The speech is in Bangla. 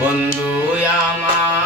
বন্ধু আমার